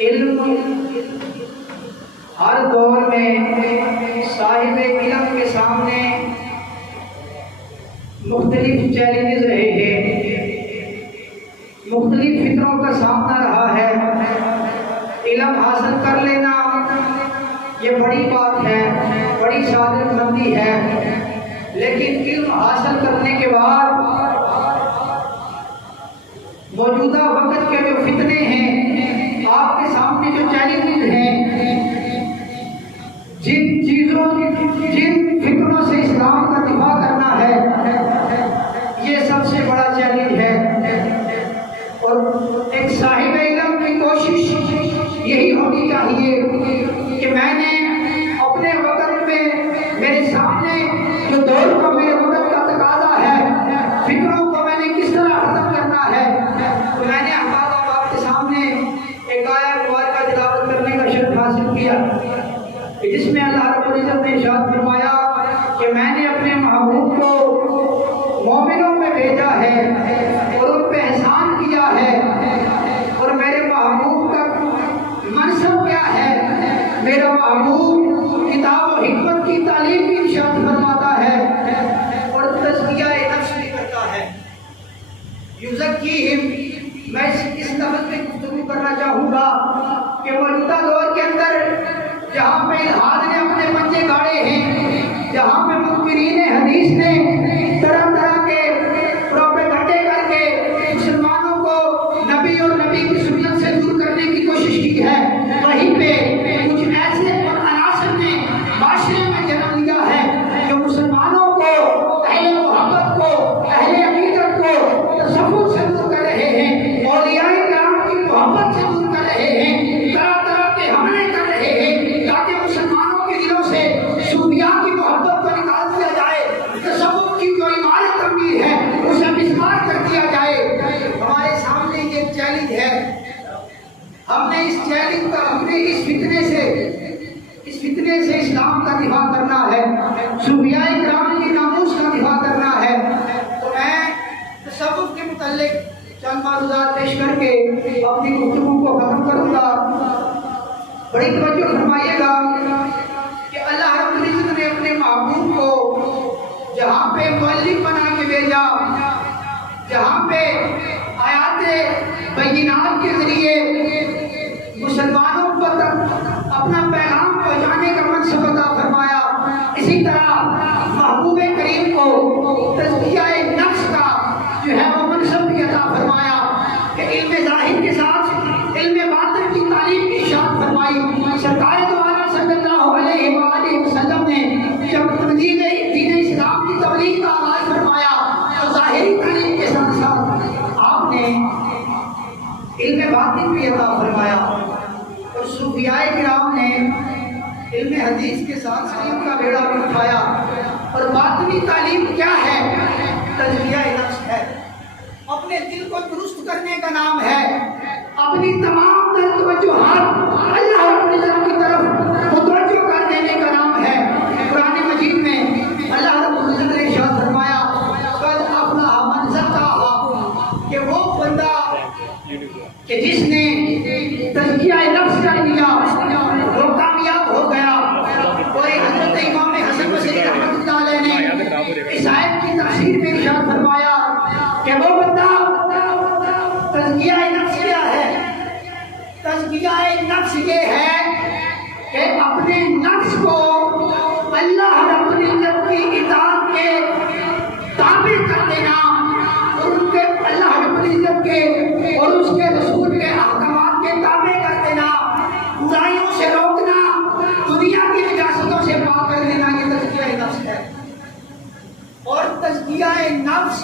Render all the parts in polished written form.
علم ہر دور میں صاحب علم کے سامنے مختلف چیلنجز رہے ہیں، مختلف فطروں کا سامنا رہا ہے۔ علم حاصل کر لینا یہ بڑی بات ہے، بڑی سعادت مندی ہے، لیکن علم حاصل کرنے کے بعد موجودہ وقت کے جو فتنے ہیں، آپ کے سامنے جو چیلنجز ہیں، جن فکروں سے اسلام کا دفاع کرنا ہے، یہ سب سے بڑا چیلنج ہے۔ اور ایک صاحب علم کی کوشش یہی ہونی چاہیے کہ میں نے اپنے وقت میں میرے سامنے جو دور کا میرے وقت کا تقاضا ہے، فکروں کو میں نے کس طرح ختم کرنا ہے۔ تو میں نے احباب آپ کے سامنے ایک آیت مبارکہ تلاوت کرنے کا شرف حاصل کیا، جس میں اللہ رب العزت نے ارشاد فرمایا کہ میں نے اپنے محبوب کو مومنوں میں بھیجا ہے اور ان پہ احسان کیا ہے، اور میرے محبوب کا منصب کیا ہے؟ میرا محبوب کتاب و حکمت کی تعلیم بھی ارشاد فرماتا ہے اور تزکیہ نفس بھی کرتا ہے۔ یزکیہم، میں اس لفظ میں گفتگو کرنا چاہوں گا کہ موجودہ دور کے اندر جہاں پہ الحاد نے اپنے پنجے گاڑے ہیں، جہاں پہ منکرین حدیث نے طرح طرح کے پروپیگنڈے کر کے مسلمانوں کو نبی اور نبی کی سنت سے دور کرنے کی کوشش کی ہے، وہیں پہ کچھ ایسے عناصر نے معاشرے میں جنم لیا ہے جو مسلمانوں کو، اہل محبت کو، اہل عقیدت کو تصوف سے دور کر رہے ہیں، اولیاء کرام کی محبت سے دور کر رہے ہیں، طرح طرح کے حملے کر رہے ہیں تاکہ مسلمانوں کے دلوں سے صوفیاء کی محبت کو نکال دیا جائے، تصوف کی جو عمارت تعمیر ہے اسے مسمار کر دیا جائے۔ ہمارے سامنے یہ چیلنج ہے، ہم نے اس چیلنج کا، ہم نے اس فتنے سے اسلام کا دفاع کرنا ہے، صوفیاء کرام کی ناموس کا دفاع کرنا ہے۔ تو میں تصوف کے متعلق چند معلومات پیش کر کے اپنی گفتگو کو ختم کروں گا۔ بڑی توجہ فرمائیے گا کہ اللہ رب العزت نے اپنے محبوب کو جہاں پہ مؤلف بنا کے بھیجا، جہاں پہ آیات بینات کے ذریعے مسلمانوں پر اپنا پیغام پہنچانے کا منصب عطا فرمایا، اسی طرح محبوب کریم کو تزکیہ نفس کا جو ہے وہ منصب بھی عطا فرمایا کہ علم ظاہر کے ساتھ علم باطن کی تعلیم کی ارشاد فرمائی۔ سرکار دو عالم صلی اللہ علیہ وآلہ وسلم نے جب تبلیغ دین اسلام کی تبلیغ کا آغاز فرمایا تو ظاہری تعلیم کے ساتھ ساتھ آپ نے علم باطن بھی عطا فرمایا، اور صوفیاء کرام نے علم حدیث کے ساتھ ساتھ ان کا بیڑا بھی اٹھایا۔ اور باطنی تعلیم کیا ہے؟ تزکیہ نفس ہے، اپنے دل کو درست کرنے کا نام ہے، اپنی تمام تر توجہات اللہ رب العزت کی طرف متوجہ کر دینے کا نام ہے۔ قرآن مجید میں اللہ رب العزت نے ارشاد فرمایا قد افلح من زکاہا، کہ وہ بندہ کہ جس نے تزکیہ نفس کر لیا وہ کامیاب ہو گیا۔ اور حضرت امام حسن بصری رحمۃ اللہ علیہ نے اس آیت کی تفسیر میں ارشاد فرمایا کہ وہ بندہ، تزکیہ نفس کیا ہے؟ تزکیہ نفس یہ ہے کہ اپنے نفس کو اللہ رب العزت کی اطاعت کے تابع کر دینا، اور ان کے اللہ رب العزت کے اور اس کے رسول کے احکامات کے تابع کر دینا، برائیوں سے روکنا، دنیا کی نجاستوں سے پاک کر دینا، یہ تزکیہ نفس ہے۔ اور تزکیہ نفس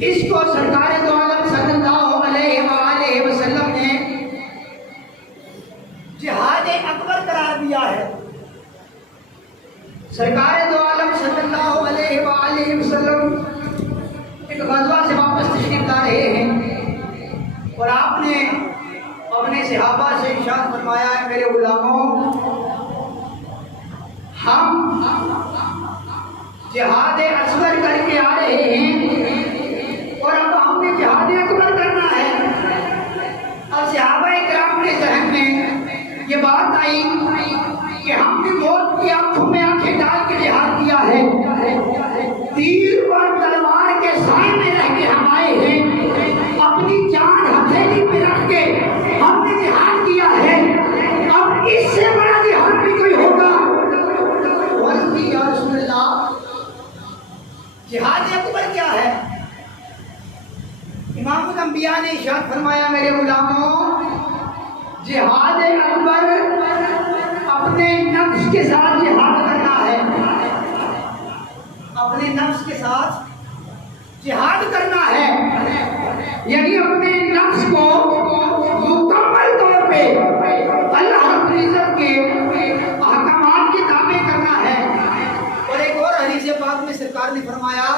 اس کو سرکار دو عالم صلی اللہ علیہ وآلہ وسلم نے جہاد اکبر قرار دیا ہے۔ سرکار دو عالم صلی اللہ علیہ وآلہ وسلم ایک غزوہ سے واپس تشریف لا رہے ہیں، اور آپ نے اپنے صحابہ سے ارشاد فرمایا ہے میرے غلاموں، ہم جہاد اصغر کر کے آ رہے ہیں اور اب ہم نے جہاد اکبر کرنا ہے۔ اب صحابہ کرام نے ذہن میں یہ بات آئی کہ ہم نے موت کی آنکھوں میں آنکھیں ڈال کے جہاد کیا ہے، تیر اور تلوار کے سائے میں رہ کے ہم آئے ہیں، اپنی جان ہتھیلی پہ رکھ کے ہم نے جہاد کیا ہے، اب اس سے بڑا جہاد بھی کوئی ہوگا؟ یا رسول اللہ، جہاد اکبر کیا ہے؟ امام الانبیاء نے ارشاد فرمایا میرے غلاموں، جہاد اکبر اپنے نفس کے ساتھ جہاد کرنا ہے، اپنے نفس کے ساتھ جہاد کرنا ہے، یعنی اپنے نفس کو مکمل طور پہ اللہ رب العزت کے احکامات کے تابع کرنا ہے۔ اور ایک اور حدیث پاک میں سرکار نے فرمایا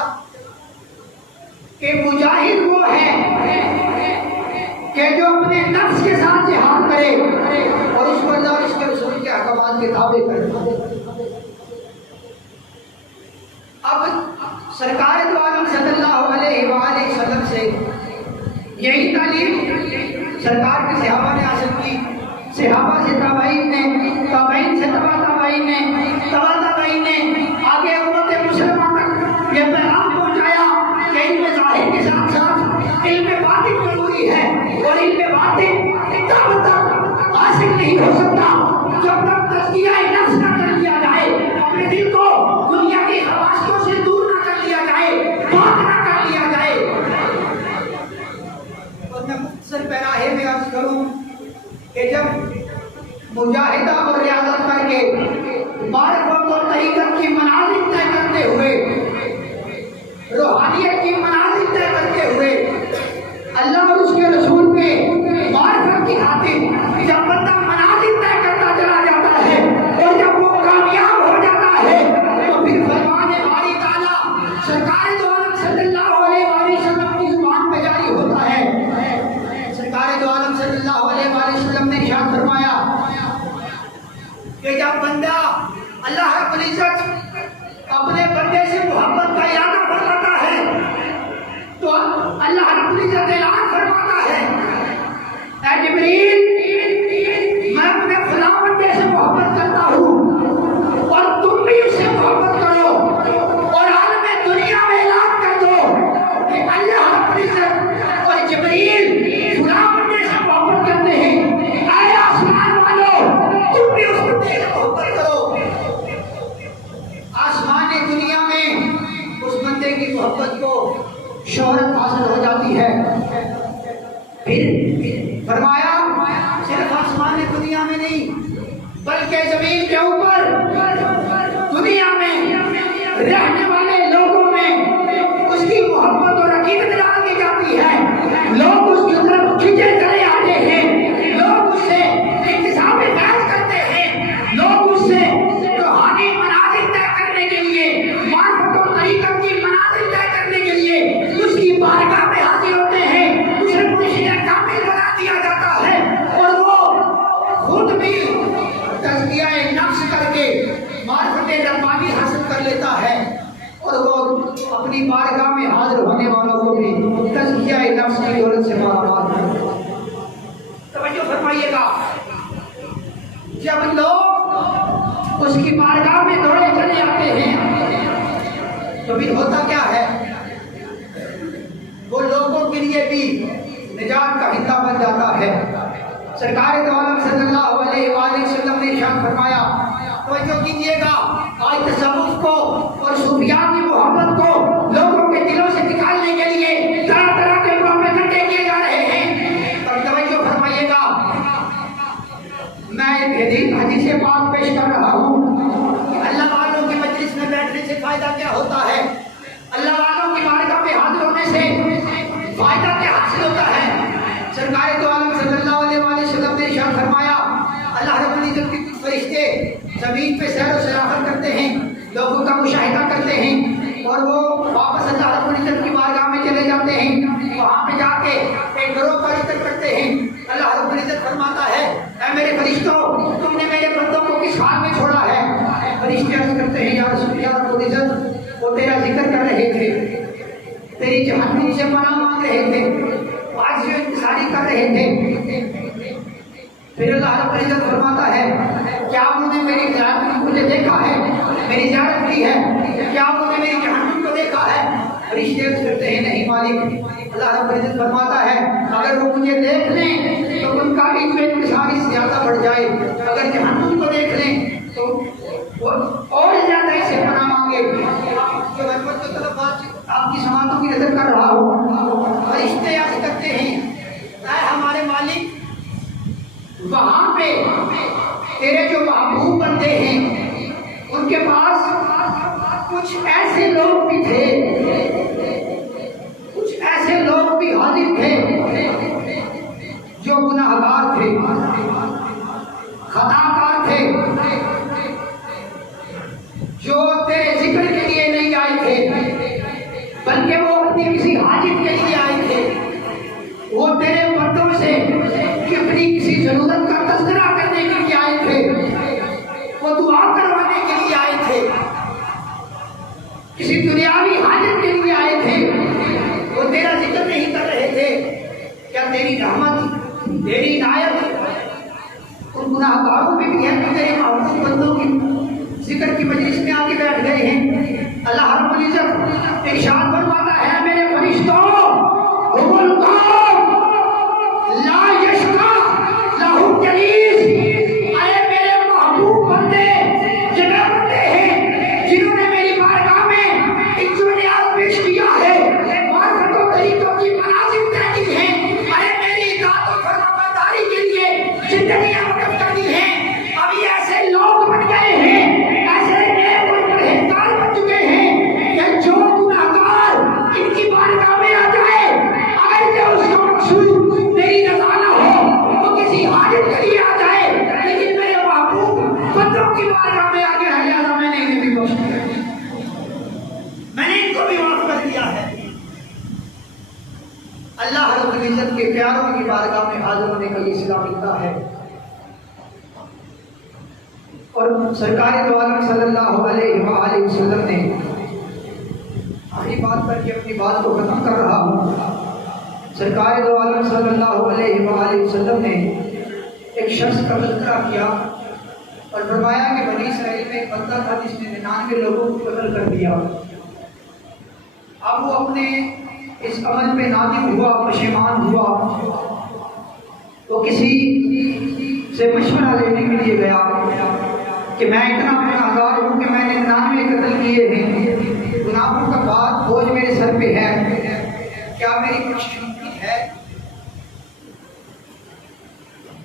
کہ مجاہد وہ ہے کہ جو اپنے نفس کے ساتھ جہاد کرے اور اس کو اللہ اور اس کے رسول کے احکامات کے تابع کرے۔ اب سرکار دو عالم صلی اللہ علیہ وآلہ وسلم سے یہی تعلیم سرکار کے صحابہ نے حاصل کی، صحابہ سے تابعین نے، تابعین سے تبع تابعین نے، تبع تابعین نے آگے امت مسلمہ تک یہ پیغام پہنچایا کہ علم ظاہر کے ساتھ ساتھ علم باطن ضروری ہے، اور علم باطن تب تک حاصل نہیں ہو سکتا جب تک تزکیہ نفس نہ کر لیا جائے، اپنے دل کو دنیا کی خواہشوں سے دور نہ کر لیا جائے، پاک نہ کر لیا جائے۔ اور میں مختصر پیراہے میں عرض کروں کہ جب مجاہدہ اور ریاضت کر کے معرفت اور طریقت کی منازل طے کرتے ہوئے، روحانیت کی منازل طے کرتے ہوئے، اللہ اور اس کے رسول کے معرفت کی خاطر جب بندہ منازل طے کرتا چلا جاتا ہے اور جب وہ کامیاب ہو جاتا ہے تو پھر فرمان باری تعالیٰ سرکار دو عالم صلی اللہ علیہ وآلہ وسلم کی زبان پہ جاری ہوتا ہے۔ سرکار دو عالم صلی اللہ علیہ وآلہ وسلم نے ارشاد فرمایا کہ جب بندہ اللہ رب العزت اپنے بندے سے محبت کا ارادہ فرماتا ہے تو اللہ رب العزت اعلان فرماتا ہے، اے جبریل، میں اپنے فلاں بندے سے محبت کرتا ہوں اور تم بھی اس سے محبت کرو، اور عالم دنیا میں اعلان کر دو کہ اللہ رب العزت اور جبریل فلاں بندے سے محبت کرتے ہیں، اے آسمان والو تم بھی اس بندے سے محبت کرو۔ آسمان دنیا میں اس بندے کی محبت کو شہرت حاصل ہو جاتی ہے۔ پھر فرمایا صرف آسمان دنیا میں نہیں بلکہ زمین کے اوپر دنیا میں رہنے والے لوگوں میں اس کی محبت اور عقیدت ڈال دی جاتی ہے، لوگ اس کی طرف کھینچے چلے آتے ہیں، لوگ اس سے انتساب بیعت کرتے ہیں، لوگ اس سے روحانی منازل طے کرنے کے لیے، معرفت اور طریقت کی منازل طے کرنے کے لیے اس کی بارگاہ میں حاضر ہوتے ہیں، اسے مرشد کامل بنا دیا جاتا ہے، اور وہ خود بھی تزکیہ نفس کر کے معرفت ربانی حاصل کر لیتا ہے، اور وہ اپنی بارگاہ میں حاضر ہونے والوں کو بھی تزکیہ نفس کی دولت سے مالامال کرتا ہے۔ توجہ فرمائیے گا، جب لوگ اس کی بارگاہ میں دوڑے چلے آتے ہیں تو پھر ہوتا کیا ہے؟ وہ لوگوں کے لیے بھی نجات کا ہندا بن جاتا ہے۔ سرکار دو عالم صلی اللہ علیہ وآلہ وسلم نے ارشاد فرمایا، توجہ کیجیے گا، آج تصوف کو اور صوفیاء کی محبت کو لوگوں کے دلوں سے نکالنے کے لیے طرح طرح کے پروپیگنڈے کیے جا رہے ہیں، اور توجہ فرمائیے گا، میں ایک حدیث پاک پیش کر رہا ہوں۔ اللہ والوں کی مجلس میں بیٹھنے سے فائدہ کیا ہوتا ہے؟ اللہ والوں کی بارگاہ میں حاضر ہونے سے فائدہ کیا حاصل ہوتا ہے؟ سرکار دو عالم صلی اللہ علیہ وآلہ وسلم نے ارشاد فرمایا، اللہ رب العزت کے کچھ فرشتے زمین پہ سیر و سیاحت کرتے ہیں، لوگوں کا مشاہدہ کرتے ہیں، اور وہ واپس اللہ رب العزت کی بارگاہ میں چلے جاتے ہیں، وہاں پہ جا کے ایک گروہ کا ذکر کرتے ہیں۔ اللہ رب العزت فرماتا ہے، اے میرے فرشتوں، تم نے میرے بندوں کو کس حال میں چھوڑا ہے؟ فرشتے عرض کرتے ہیں، یا رب العزت، وہ تیرا ذکر کر رہے تھے، تیری جہنمی سے پناہ مانگ رہے تھے، آج جو انتظاری کر رہے تھے۔ پھر اللہ رب العزت فرماتا ہے کیا انہوں نے میری زیارت مجھے دیکھا ہے، میری زیارت کی ہے، کیا انہوں نے میری جہنم کو دیکھا ہے؟ فرشتے کہتے ہیں نہیں مالک۔ اللہ رب العزت فرماتا ہے اگر وہ مجھے دیکھ لیں تو ان کا انتشار زیادہ بڑھ جائے، اگر جہنم کو دیکھ لیں تو وہ اور زیادہ اسے پناہ مانگے۔ جو رحمت کی طرف آپ کی سماعتوں کی نظر کر رہا ہوں، فرشتے عرض کرتے ہیں اے ہمارے مالک، وہاں پہ تیرے جو محبوب بندے ہیں ان کے پاس کچھ ایسے لوگ بھی تھے، کچھ ایسے لوگ بھی حاضر تھے جو گناہگار تھے، خطا کار تھے، جو تیرے ذکر کے لیے نہیں آئے تھے بلکہ وہ اپنی کسی حاجت کے لیے آئے تھے، وہ تیرے بندوں سے اپنی کسی ضرورت کا تذکرہ کرنے کے لیے آئے تھے، وہ دعا کروانے کے لیے آئے تھے، کسی دنیاوی حاجت کے لیے آئے تھے، وہ تیرا ذکر نہیں کر رہے تھے۔ کیا تیری رحمت، تیری عنایت ان گناہگاروں پہ بھی ہے کہ تیرے محبوب بندوں کی ذکر کی مجلس میں آ کے بیٹھ گئے ہیں؟ اللہ رب العزت ارشاد فرماتا ہے میرے فرشتوں هم القوم لا یشقی لهم جلیس، اے میرے محبوب بندے جگہ بندے ہیں جنہوں نے میری بارگاہ میں انجولیات پیش کیا ہے، معرفت و طریقوں کی مناسب طے کی ہیں، اے میری اطاعت و فرمانبرداری کے لیے زندگیاں وقف کر دی ہیں۔ ابھی ایسے لوگ بن گئے ہیں، ایسے نیک اور پرہیزگار بن چکے ہیں کہ جو گناہگار ان کی بارگاہ میں آ جائے، اگر کہ اس کا مقصود میری رضا نہ ہو، وہ کسی حاجت کے لیے آ جائے، لیکن میرے محبوب بندوں کی بارگاہ میں آ کے حیالہ میں نے انہیں بھی بخش دیا، میں نے ان کو بھی معاف کر دیا ہے۔ اللہ رب العزت کے پیاروں کی بارگاہ میں حاضر ہونے کا یہ صلہ ملتا ہے۔ اور سرکار دو عالم صلی اللہ علیہ وآلہ وسلم نے آخری بات پر کے اپنی بات کو ختم کر رہا ہوں۔ سرکار دو عالم صلی اللہ علیہ وآلہ وسلم نے ایک شخص کا تذکرہ کیا اور فرمایا کہ بنی اسرائیل میں ایک بندہ تھا جس نے 99 لوگوں کو قتل کر دیا۔ اب وہ اپنے اس عمل پہ نادم ہوا، پشیمان ہوا، وہ کسی سے مشورہ لینے کے لیے گیا کہ میں اتنا گناہگار ہوں کہ میں نے 99 قتل کیے ہیں، گناہوں کا بات بوجھ میرے سر پہ ہے، کیا میری بخشش ممکن ہے؟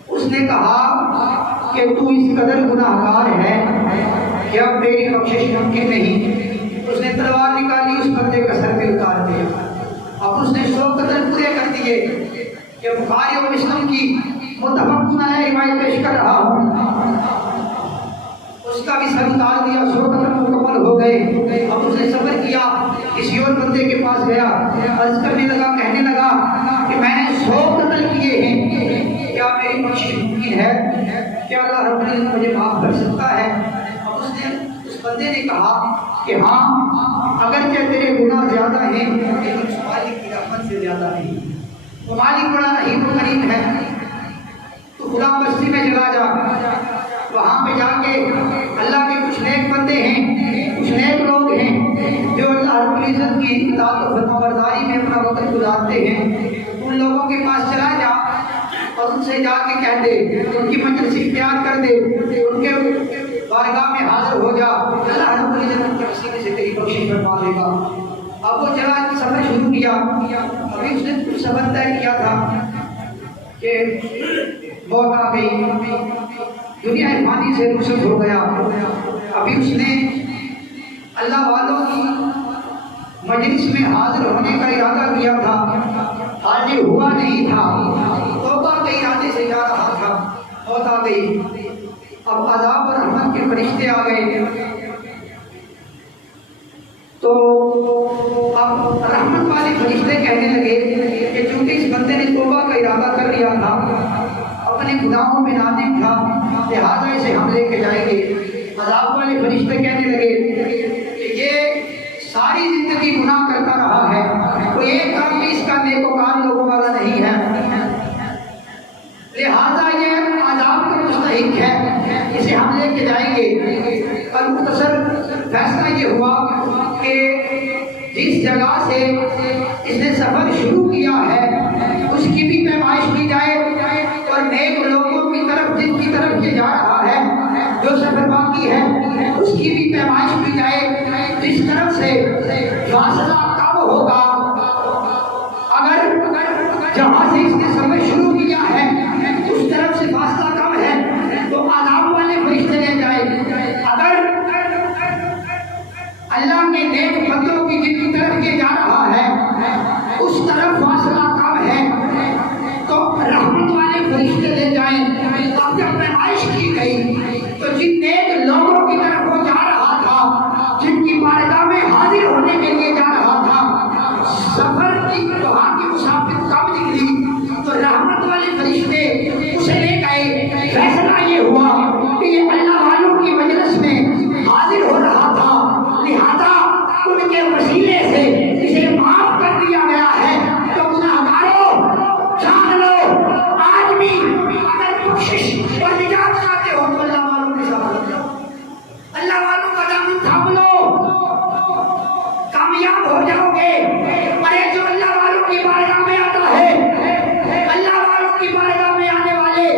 اس نے کہا کہ تو اس قدر گناہگار ہے کہ اب میری بخشش ممکن نہیں۔ اس نے تلوار نکالی، اس بندے کا سر پہ اتار دیا۔ اب اس نے 100 قتل پورے کر دیے۔ کہ بخاری اور مسلم کی متفق علیہ روایت پیش کر رہا ہوں، اس کا بھی سر اتار دیا، 100 قتل مکمل ہو گئے۔ اب اس نے صبر کیا، کسی اور بندے کے پاس گیا، عرض کرنے لگا، کہنے لگا کہ میں نے 100 قتل کیے ہیں، کیا میری بخشش ممکن ہے؟ کیا اللہ رب العزت مجھے معاف کر سکتا ہے؟ اب اس بندے نے کہا کہ ہاں، اگرچہ تیرے گناہ زیادہ ہیں لیکن اس مالک کی رحمت سے زیادہ نہیں۔ وہ مالک بڑا رحیم و کریم ہے، تو خدا بستی میں چلا جا، وہاں پہ جا کے اللہ کے کچھ نیک بندے ہیں، کچھ نیک لوگ ہیں جو اللہ رب العزت کی اطاعت و فرمانبرداری میں اپنا وقت گزارتے ہیں، ان لوگوں کے پاس چلا جا اور ان سے جا کے کہہ دے، ان کی مجلس اختیار کر دے، ان کے بارگاہ میں حاضر ہو جا، اللہ رب العزت ان کے وسیلے سے تیری بخشش فرما دے گا۔ اب وہ چلا سفر شروع کیا، ابھی اس نے کچھ سفر طے کیا تھا کہ موت آ گئی، دنیا فانی سے رخصت ہو گیا۔ ابھی اس نے اللہ والوں کی مجلس میں حاضر ہونے کا ارادہ کیا تھا، حاضر ہوا نہیں تھا، توبہ کے ارادے سے جا رہا تھا، موت آ گئی۔ اب عذاب اور رحمت کے فرشتے آ گئے، تو اب رحمت والے فرشتے کہنے لگے کہ چونکہ اس بندے نے توبہ کا ارادہ کر لیا تھا، اپنے گناہوں میں نادم تھا، لہٰذا اسے ہم لے کے جائیں گے۔ عذاب والے فرشتے کہنے لگے کہ یہ ساری زندگی گناہ کرتا رہا ہے، کوئی ایک کام بھی اس کا نیک و کار لوگوں والا نہیں ہے، لہٰذا یہ عذاب باقی ہے اسے ہم لے کے جائیں گے۔ اور مختصر فیصلہ یہ ہوا کہ جس جگہ سے اس نے سفر شروع کیا ہے اس کی بھی پیمائش کی جائے، اور نیک لوگوں کی طرف جن کی طرف یہ جا رہا ہے جو سفر باقی ہے اس کی بھی پیمائش کی جائے، جس طرف سے فاصلہ کم ہوگا۔ اگر جہاں سے اس نے سفر شروع کیا ہے اس طرف سے فاصلہ کم ہے تو عذاب والے فرشتے لے جائے۔ اگر اللہ کے نیک بندوں کی جن کی طرف یہ جا رہا ہے اس طرف فاصلہ کم ہے تو رحمت والے فرشتے لے جائیں۔ اب جب پیمائش کی گئی تو جن نیک لوگوں کی طرف وہ جا رہا تھا، جن کی بارگاہ میں حاضر ہونے کے لیے جا رہا تھا، سفر کی وہاں کی مسافت کم نکلی تو رحمت والے فرشتے اسے لے گئے۔ فیصلہ یہ ہوا کہ یہ اللہ والوں کی مجلس میں حاضر ہو رہا تھا، لہذا ان کے وسیلے سے اسے معاف کر دیا گیا ہے۔ تو گناہگاروں جان لو، آج بھی اگر بخشش اور نجات چاہتے ہو تو اللہ والوں کے ساتھ لگ جاؤ، اللہ والوں کا دامن تھام لو، کامیاب ہو جاؤ گے۔ ارے جو اللہ والوں کی بارگاہ میں آتا ہے، اللہ والوں کی بارگاہ میں آنے والے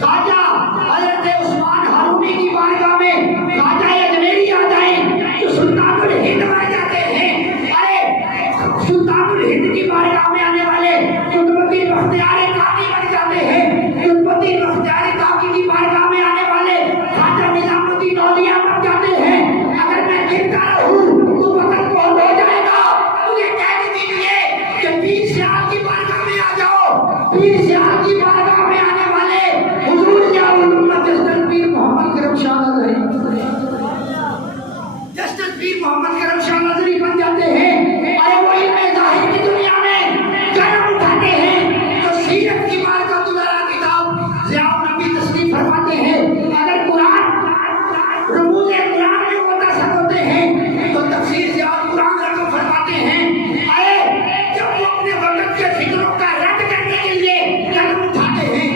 خواجہ حضرت عثمان ہارونی کی بارگاہ میں خواجہ اجمیری آ جائیں جو سلطان الہند بن جاتے ہیں۔ ارے سلطان الہند کی بارگاہ میں آنے والے قطب الدین بختیار کاکی بن جاتے ہیں، قطب الدین بختیار کاکی کی بارگاہ میں آنے والے خواجہ نظام الدین اولیاء بن جاتے ہیں۔ اگر میں گرتا رہوں تو وقت بہت ہو جائے گا، مجھے کہہ دیجیے کہ پیر سیال کی بارگاہ میں آ جاؤ۔ پیر سیال کی بارگاہ میں آنے والے حضور یا علومت جسٹس پیر محمد کرم شاہ نظری، جسٹس پیر محمد کرم شاہ نظری بن جاتے ہیں۔ ارے وہ علم ظاہر کی دنیا میں قدم اٹھاتے ہیں تو سیرت کی بارگاہ دوبارہ کتاب ضیاء النبی تصنیف فرماتے ہیں۔ اگر قرآن رموز قرآن میں متصل ہوتے ہیں تو تفسیر ضیاء القرآن رقم فرماتے ہیں۔ ارے جب وہ اپنے وقت کے فکروں کا رد کرنے کے لیے قدم اٹھاتے ہیں،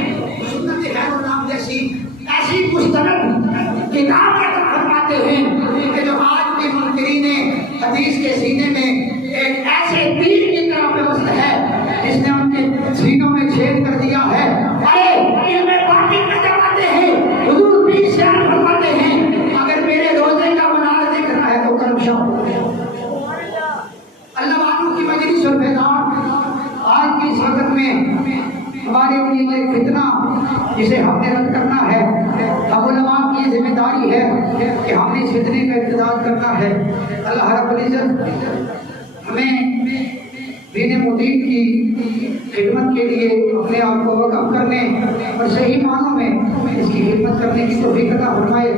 سنت خیر النام جیسی ایسی مستند کتاب رقم فرماتے ہیں کہ جو آج بھی منکرین حدیث کے سینے میں ایک ایسے تیر کی طرح بےوست ہے جس نے ان کے سینوں میں چھید کر دیا ہے۔ ارے علم باطن میں جب آتے ہیں حضور پیر سیال فرماتے ہیں اگر میرے روزے کا منار دیکھنا ہے تو کرم شاہ ہو۔ اللہ والوں کی مجلس اور بیدار آج کی اس وقت میں ہمارے لیے ایک فتنہ جسے ہم نے رد کرنا ہے۔ اب علماء کی ذمہ داری ہے کہ ہم نے اس فتنے کا ارتداد کرنا ہے۔ اللہ رب العزت ہمیں دین مدین کی خدمت کے لیے اپنے آپ کو وقف کرنے اور صحیح معنوں میں اس کی خدمت کرنے کی توفیق عطا فرمائے۔